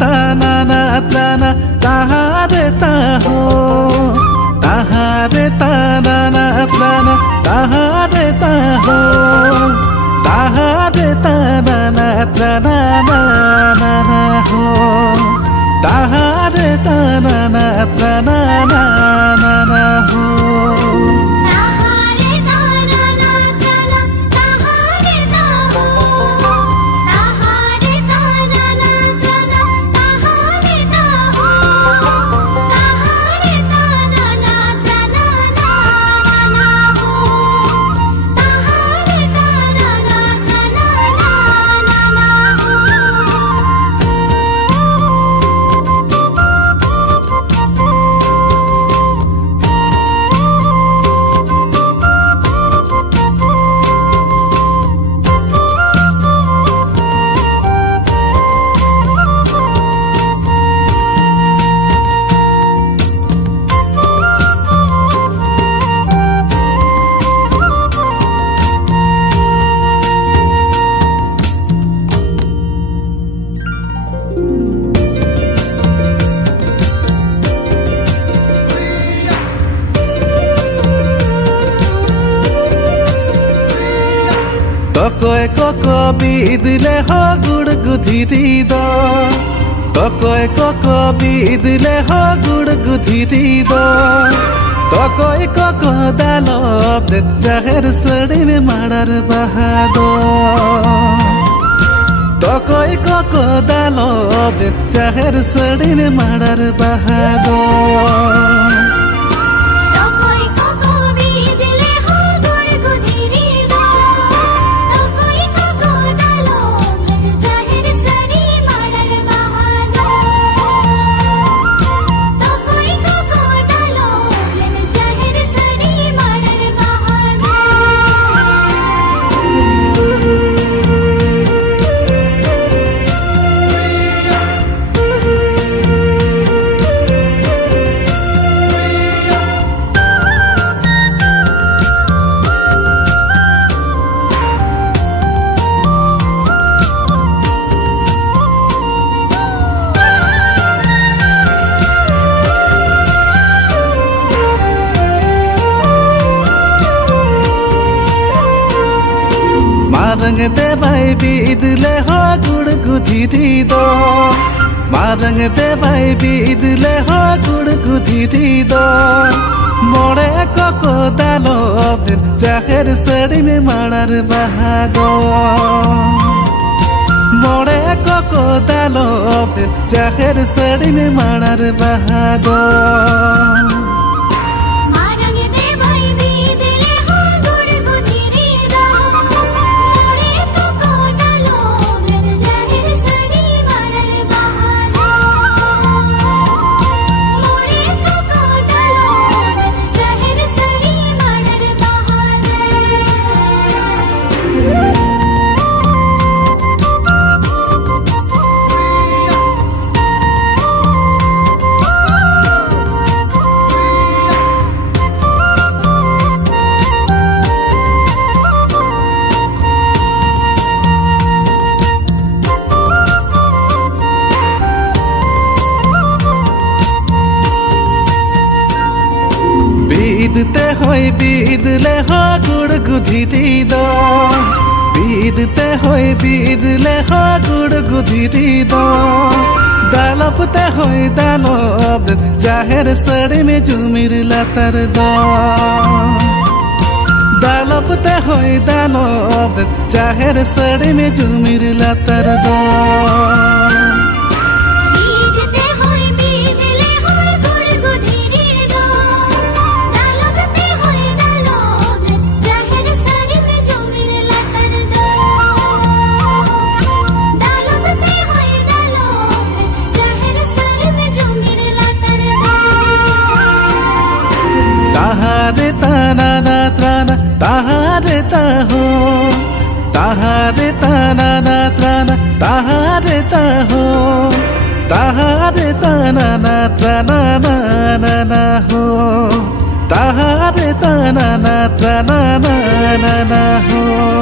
ताना त्राना ताहारे ता हो ताहारे ताना त्राना ताहारे ता हो ताहारे ताना त्राना ना हो ताहारे ताना त्राना ना हो Tokoy koko bidle ho gud gudhiri do Tokoy koko bidle ho gud gudhiri do Tokoy koko dalo de jaher sadi me madar bahado Tokoy koko dalo de jaher sadi me madar bahado Marang de bhai bidle ho gud gudhiri do Marang de bhai bidle ho gud gudhiri do More koko dalo jaher sadi me madar bahado More koko dalo jaher sadi me madar bahado Bidte hoy bidle ho gud gudhiri do Bidte hoy bidle ho gud gudhiri do Dalapte hoy dalop jaher sadi me jumir latar do Dalapte hoy dalop jaher sadi me jumir latar do ताहारे ताना त्राना ताहारे ता हो ताहारे ताना त्राना ताहारे ता हो ताहारे ताना त्राना ना हो ताहारे ताना त्राना ना हो